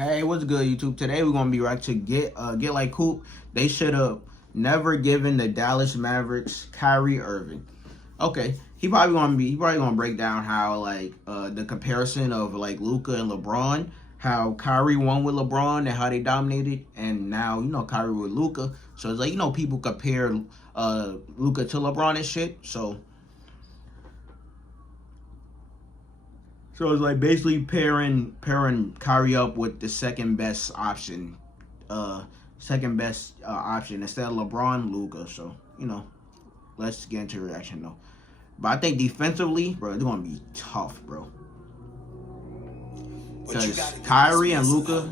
Hey, what's good, YouTube? Today we're gonna be right to get like Coop. They should have never given the Dallas Mavericks Kyrie Irving. Okay, he probably gonna break down how like the comparison of like Luka and LeBron, how Kyrie won with LeBron and how they dominated, and now Kyrie with Luka. So it's like people compare Luka to LeBron and shit. So it's like basically pairing Kyrie up with the second best option instead of LeBron, Luka. So let's get into reaction though. But I think defensively, bro, it's gonna be tough, bro. Because Kyrie and Luka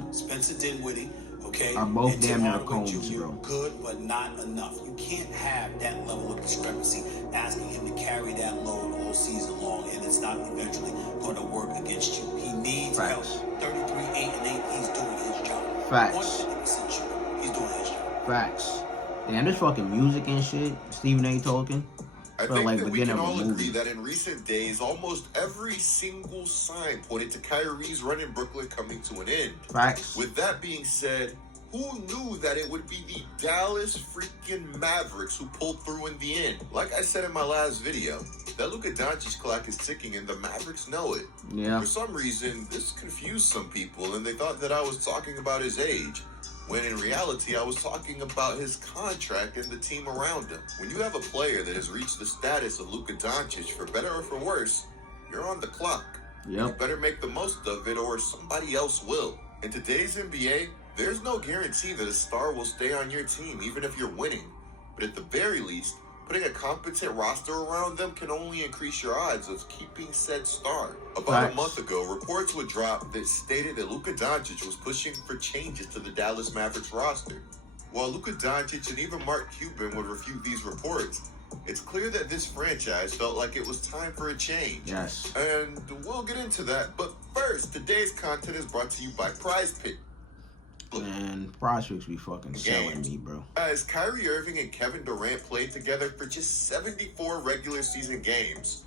are both damn near cones, bro. Good, but not enough. You can't have that level of discrepancy asking him to carry that load all season long, and it's not eventually going to work against you. He needs help. 33, 8, and 8. He's doing his job. Facts. 100% sure. He's doing his job. Facts. Damn, this fucking music and shit. Stephen A. talking. I think like that we can all agree that in recent days, almost every single sign pointed to Kyrie's run in Brooklyn coming to an end. Facts. With that being said, who knew that it would be the Dallas freaking Mavericks who pulled through in the end? Like I said in my last video, that Luka Doncic clock is ticking and the Mavericks know it. Yeah. For some reason, this confused some people and they thought that I was talking about his age, when in reality, I was talking about his contract and the team around him. When you have a player that has reached the status of Luka Doncic, for better or for worse, you're on the clock. Yep. You better make the most of it or somebody else will. In today's NBA, there's no guarantee that a star will stay on your team, even if you're winning. But at the very least, putting a competent roster around them can only increase your odds of keeping said star. About a month ago, reports would drop that stated that Luka Doncic was pushing for changes to the Dallas Mavericks roster. While Luka Doncic and even Mark Cuban would refute these reports, it's clear that this franchise felt like it was time for a change. Yes. And we'll get into that. But first, today's content is brought to you by Prize Pick. Man, prospects be fucking selling me, bro. As Kyrie Irving and Kevin Durant played together for just 74 regular season games.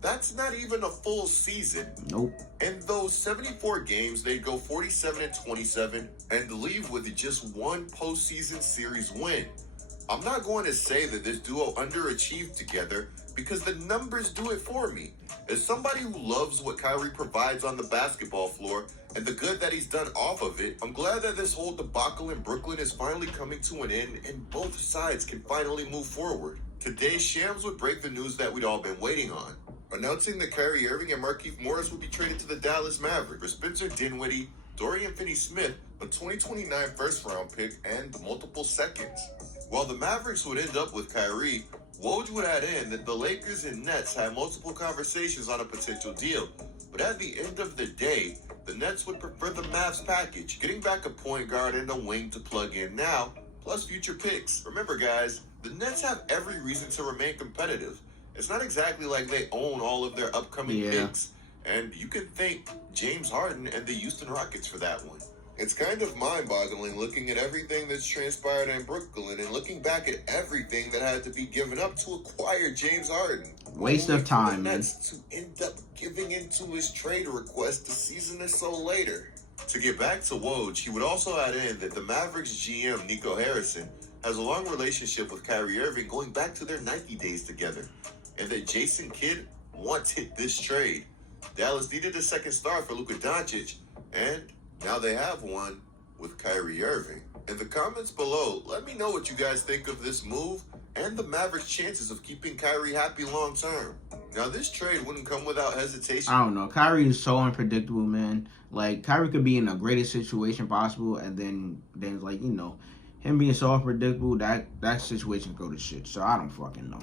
That's not even a full season. Nope. In those 74 games, they'd go 47-27 and leave with just one postseason series win. I'm not going to say that this duo underachieved together because the numbers do it for me. As somebody who loves what Kyrie provides on the basketball floor and the good that he's done off of it, I'm glad that this whole debacle in Brooklyn is finally coming to an end and both sides can finally move forward. Today, Shams would break the news that we'd all been waiting on, announcing that Kyrie Irving and Markieff Morris would be traded to the Dallas Mavericks for Spencer Dinwiddie, Dorian Finney-Smith, a 2029 first-round pick, and multiple seconds. While the Mavericks would end up with Kyrie, Woj would add in that the Lakers and Nets had multiple conversations on a potential deal, but at the end of the day, the Nets would prefer the Mavs package, getting back a point guard and a wing to plug in now, plus future picks. Remember guys, the Nets have every reason to remain competitive. It's not exactly like they own all of their upcoming picks, and you can thank James Harden and the Houston Rockets for that one. It's kind of mind-boggling looking at everything that's transpired in Brooklyn and looking back at everything that had to be given up to acquire James Harden. Waste of time, man. To end up giving into his trade request a season or so later. To get back to Woj, he would also add in that the Mavericks GM, Nico Harrison, has a long relationship with Kyrie Irving going back to their Nike days together, and that Jason Kidd wanted this trade. Dallas needed a second star for Luka Doncic, and now they have one with Kyrie Irving. In the comments below, let me know what you guys think of this move and the Mavericks' chances of keeping Kyrie happy long term. Now, this trade wouldn't come without hesitation. I don't know. Kyrie is so unpredictable, man. Like, Kyrie could be in the greatest situation possible, and then like, him being so unpredictable, that situation could go to shit. So I don't fucking know.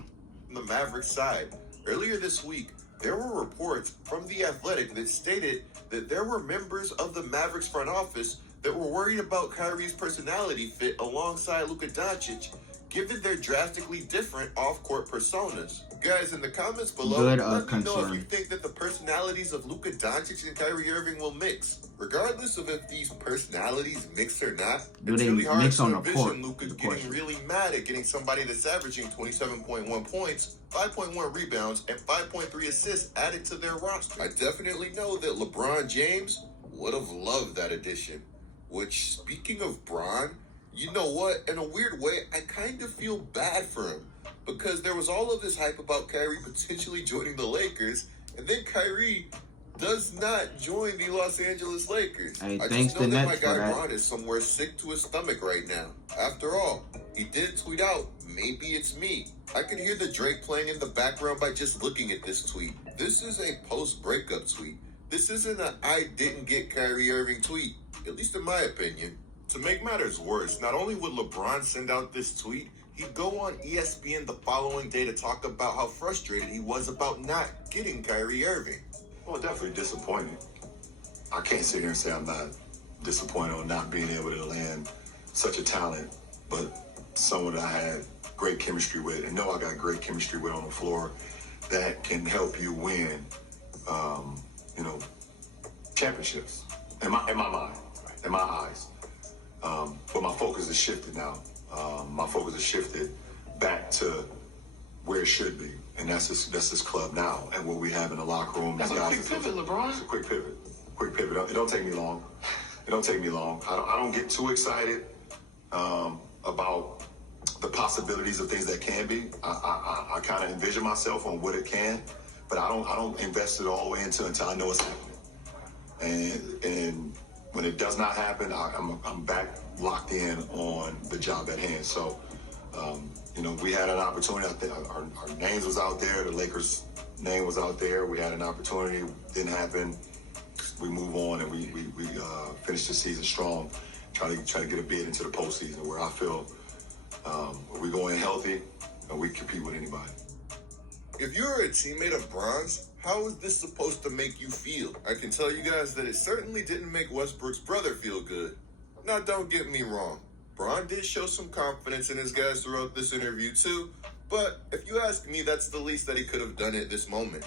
On the Mavericks side, earlier this week, there were reports from The Athletic that stated that there were members of the Mavericks front office that were worried about Kyrie's personality fit alongside Luka Doncic, given their drastically different off-court personas. Guys, in the comments below, let me know if you think that the personalities of Luka Doncic and Kyrie Irving will mix. Regardless of if these personalities mix or not, it's really hard to envision Luka getting really mad at getting somebody that's averaging 27.1 points, 5.1 rebounds, and 5.3 assists added to their roster. I definitely know that LeBron James would have loved that addition. Which, speaking of Bron, you know what? In a weird way, I kind of feel bad for him. Because there was all of this hype about Kyrie potentially joining the Lakers, and then Kyrie does not join the Los Angeles Lakers. Hey, I thanks just know to that Nets my for guy that. Bron is somewhere sick to his stomach right now. After all, he did tweet out, "Maybe it's me." I can hear the Drake playing in the background by just looking at this tweet. This is a post-breakup tweet. This isn't a "I didn't get Kyrie Irving" tweet, at least in my opinion. To make matters worse, not only would LeBron send out this tweet, he'd go on ESPN the following day to talk about how frustrated he was about not getting Kyrie Irving. Well, definitely disappointed. I can't sit here and say I'm not disappointed on not being able to land such a talent, but someone that I had great chemistry with, and know I got great chemistry with on the floor that can help you win, championships. In my mind, in my eyes. But my focus has shifted now. My focus has shifted back to where it should be, and that's this club now, and what we have in the locker room. That's a quick pivot, LeBron. It's a quick pivot. Quick pivot. It don't take me long. It don't take me long. I don't get too excited about the possibilities of things that can be. I kind of envision myself on what it can, but I don't invest it all the way into until I know it's happening. And when it does not happen, I'm back locked in on the job at hand. So, we had an opportunity. I think our names was out there. The Lakers' name was out there. We had an opportunity. Didn't happen. We move on, and we finish the season strong. Try to get a bid into the postseason, where I feel we go in healthy and we compete with anybody. If you're a teammate of Bron's, how is this supposed to make you feel? I can tell you guys that it certainly didn't make Westbrook's brother feel good. Now, don't get me wrong. Bron did show some confidence in his guys throughout this interview too, but if you ask me, that's the least that he could have done at this moment.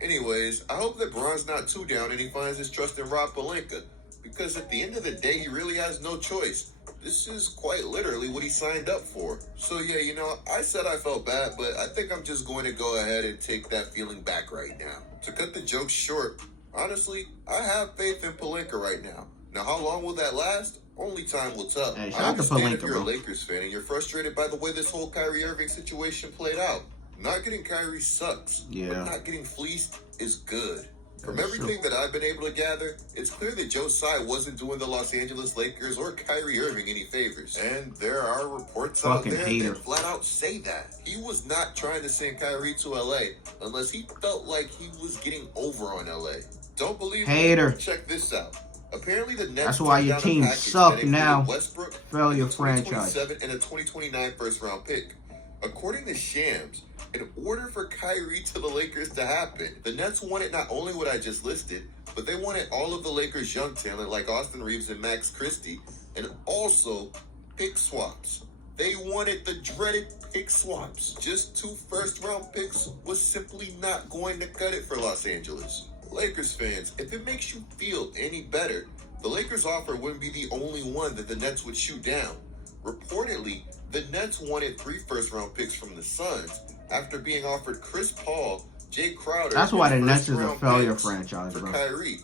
Anyways, I hope that Bron's not too down and he finds his trust in Rob Pelinka, because at the end of the day, he really has no choice. This is quite literally what he signed up for. So yeah, I said I felt bad, but I think I'm just going to go ahead and take that feeling back right now. To cut the joke short, honestly, I have faith in Pelinka right now. Now, how long will that last? Only time will tell. Hey, I shout out to understand Pelinka, if you're bro. a Lakers fan and you're frustrated by the way this whole Kyrie Irving situation played out. Not getting Kyrie sucks, Yeah. but not getting fleeced is good. From That's everything that I've been able to gather, it's clear that Joe Tsai wasn't doing the Los Angeles Lakers or Kyrie Irving any favors. And there are reports out Fucking there hater. that flat out say that. He was not trying to send Kyrie to LA unless he felt like he was getting over on LA. Don't believe Hater. me? Check this out. Apparently the Nets That's why turned your down a team package suck that included now. Westbrook, Failure a franchise. 2027 and a 2029 first round pick. According to Shams, in order for Kyrie to the Lakers to happen, the Nets wanted not only what I just listed, but they wanted all of the Lakers' young talent like Austin Reeves and Max Christie, and also pick swaps. They wanted the dreaded pick swaps. Just 2 first-round picks was simply not going to cut it for Los Angeles. Lakers fans, if it makes you feel any better, the Lakers offer wouldn't be the only one that the Nets would shoot down. Reportedly, the Nets wanted 3 first-round picks from the Suns after being offered Chris Paul, Jay Crowder. That's why the and Nets is a first-round failure picks franchise, for bro. Kyrie.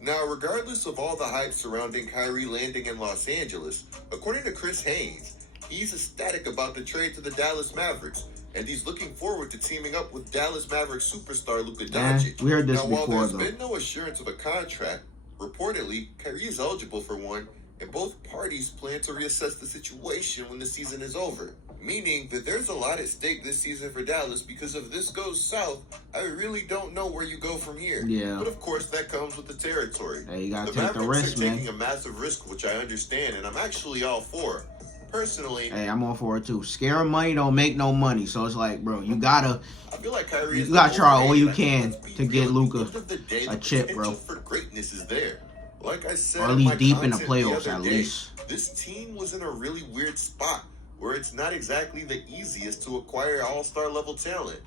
Now, regardless of all the hype surrounding Kyrie landing in Los Angeles, according to Chris Haynes, he's ecstatic about the trade to the Dallas Mavericks, and he's looking forward to teaming up with Dallas Mavericks superstar Luka Doncic. We heard this now, while before, there's though. been no assurance of a contract, reportedly, Kyrie is eligible for one, and both parties plan to reassess the situation when the season is over. Meaning that there's a lot at stake this season for Dallas, because if this goes south, I really don't know where you go from here. Yeah. But of course, that comes with the territory. Hey, you gotta The take the Mavericks risk, are man. taking a massive risk, which I understand, and I'm actually all for. Personally, Hey, I'm all for it too. Scaring money don't make no money, so it's like, bro, you gotta I feel like Kyrie is try all you overrated. can Let's be to get real. Luka At the end of the day, a the chip, bro. potential for greatness is there. Like I said, or at in least my deep in the content playoffs, other at day, least. this team was in a really weird spot where it's not exactly the easiest to acquire all-star level talent.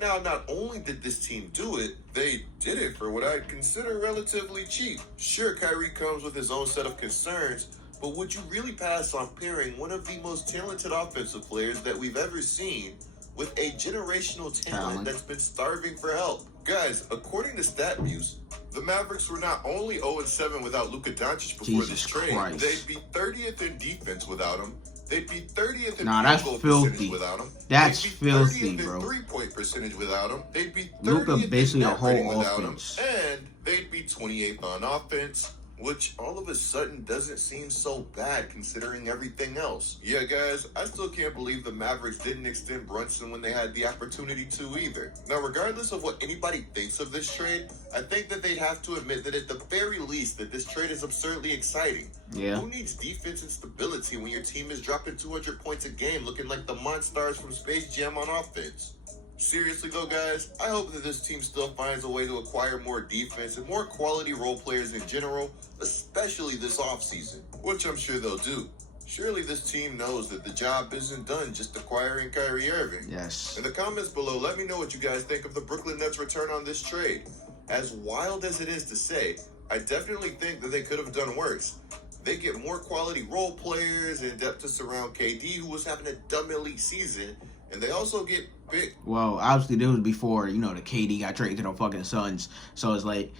Now, not only did this team do it, they did it for what I'd consider relatively cheap. Sure, Kyrie comes with his own set of concerns, but would you really pass on pairing one of the most talented offensive players that we've ever seen with a generational talent that's been starving for help? Guys, according to StatMuse, the Mavericks were not only 0-7 without Luka Doncic before Jesus this trade, Christ. they'd be 30th in defense without him. They'd be 30th in that's field goal filthy. percentage without him. That's They'd be filthy, 30th bro. in three-point percentage without him. They'd be 30th Luka basically in a net whole rating without offense. him. And they'd be 28th on offense, which all of a sudden doesn't seem so bad considering everything else. Yeah, guys, I still can't believe the Mavericks didn't extend Brunson when they had the opportunity to either. Now, regardless of what anybody thinks of this trade, I think that they'd have to admit that at the very least that this trade is absurdly exciting. Yeah. Who needs defense and stability when your team is dropping 200 points a game looking like the Monstars from Space Jam on offense? Seriously though, guys, I hope that this team still finds a way to acquire more defense and more quality role players in general, especially this offseason, which I'm sure they'll do. Surely this team knows that the job isn't done just acquiring Kyrie Irving. Yes. In the comments below, let me know what you guys think of the Brooklyn Nets' return on this trade. As wild as it is to say, I definitely think that they could have done worse. They get more quality role players and depth to surround KD, who was having a dumb elite season, and they also get big. Well, obviously, this was before, the KD got traded to the fucking Suns. So it's like,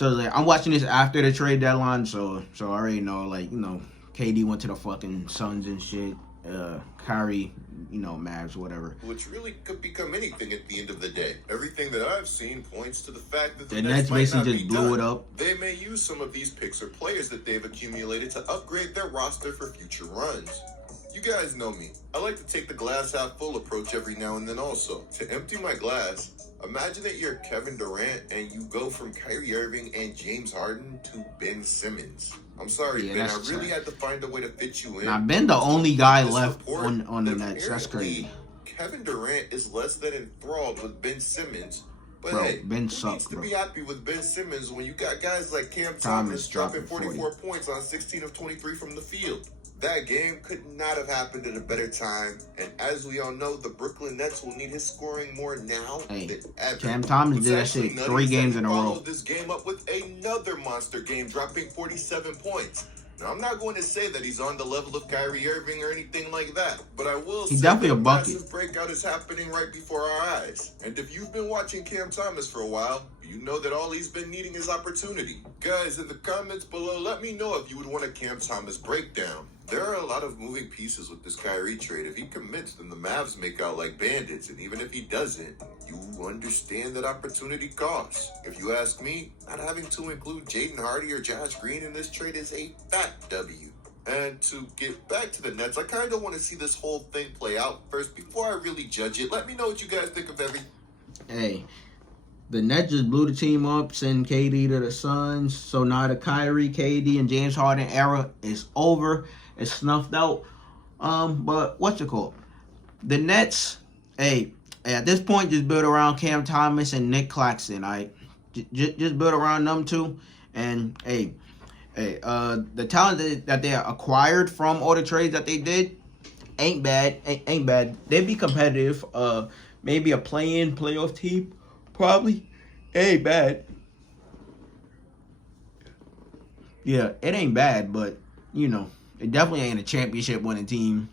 I'm watching this after the trade deadline, so I already know, KD went to the fucking Suns and shit. Kyrie, Mavs, whatever. Which really could become anything at the end of the day. Everything that I've seen points to the fact that the Nets basically just blew it up. They may use some of these picks or players that they've accumulated to upgrade their roster for future runs. You guys know me. I like to take the glass half full approach every now and then also. To empty my glass, imagine that you're Kevin Durant and you go from Kyrie Irving and James Harden to Ben Simmons. I'm sorry, Ben, I really had to find a way to fit you in. Now, Ben the only guy left on the Nets. That's crazy. Kevin Durant is less than enthralled with Ben Simmons. But bro, hey, Ben who sucks, needs to bro. be happy with Ben Simmons when you got guys like Cam Thomas dropping 44 points on 16 of 23 from the field? That game could not have happened at a better time, and as we all know, the Brooklyn Nets will need his scoring more now than ever. Cam Thomas did that shit 3 games in a row. Followed this game up with another monster game, dropping 47 points. Now, I'm not going to say that he's on the level of Kyrie Irving or anything like that, but I will say definitely that a bucket. massive breakout is happening right before our eyes. And if you've been watching Cam Thomas for a while, you know that all he's been needing is opportunity. Guys, in the comments below, let me know if you would want a Cam Thomas breakdown. There are a lot of moving pieces with this Kyrie trade. If he commits, then the Mavs make out like bandits. And even if he doesn't, you understand that opportunity costs. If you ask me, not having to include Jaden Hardy or Josh Green in this trade is a fat W. And to get back to the Nets, I kind of want to see this whole thing play out first before I really judge it. Let me know what you guys think of everything. Hey, the Nets just blew the team up, send KD to the Suns. So now the Kyrie, KD, and James Harden era is over. It's snuffed out. But what's it called? The Nets, at this point, just build around Cam Thomas and Nick Claxton. Just build around them two. And the talent that they acquired from all the trades that they did ain't bad. Ain't bad. They'd be competitive. Maybe a play-in playoff team, probably. It ain't bad. Yeah, it ain't bad, but it definitely ain't a championship winning team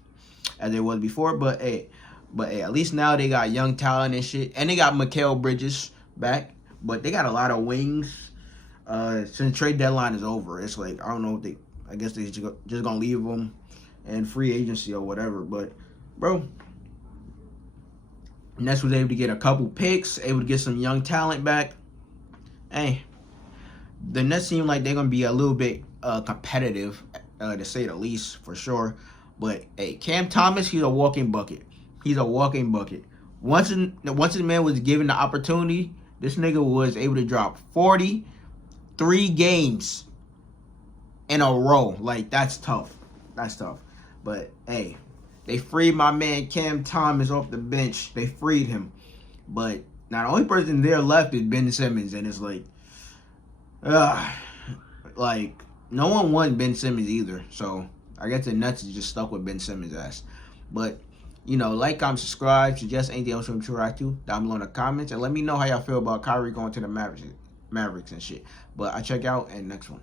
as it was before. But at least now they got young talent and shit, and they got Mikal Bridges back. But they got a lot of wings. Since trade deadline is over, it's like I don't know if I guess they just gonna leave them in free agency or whatever. But bro, Nets was able to get a couple picks, able to get some young talent back. Hey, the Nets seem like they're gonna be a little bit competitive, to say the least, for sure. But hey, Cam Thomas, he's a walking bucket. He's a walking bucket. Once the man was given the opportunity, this nigga was able to drop 43 games in a row. Like, that's tough. That's tough. But hey, they freed my man Cam Thomas off the bench. They freed him. But now the only person there left is Ben Simmons, and it's like no one won Ben Simmons either. So I guess the Nets is just stuck with Ben Simmons' ass. But like, comment, subscribe, suggest anything else you want to react to down below in the comments, and let me know how y'all feel about Kyrie going to the Mavericks and shit. But I check out in the next one.